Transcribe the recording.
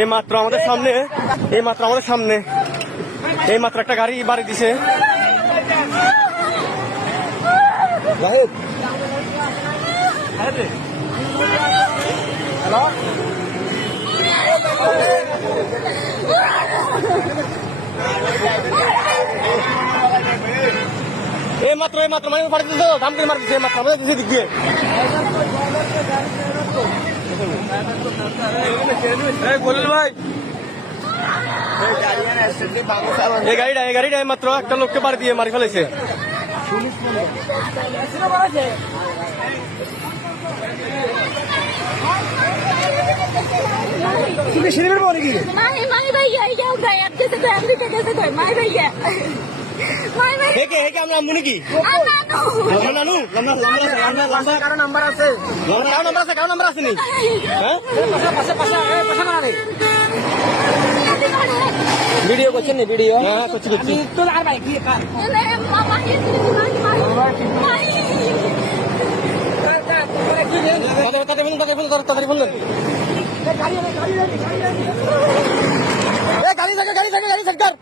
এই মাত্র আমাদের সামনে এই মাত্র আমাদের সামনে এই মাত্র একটা গাড়ি বাড়ি দিছে। এই মাত্র এই মাত্র মানে পাঠিয়ে দিছে ধামকে মারি দিচ্ছে মাত্র দিক দিয়ে। মাত্র একটা লোককে পাড়ি দিয়ে মারি ফেলেছে। আমরা আমুনি কি লম্বা লম্বা লম্বা কারও নাম্বার আছে কারও নাম্বার আছে কারও নাম্বার আছে নি হ্যাঁ পাশে পাশে ভিডিও করছেন না ভিডিও গাড়ি গাড়ি গাড়ি গাড়ি গাড়ি গাড়ি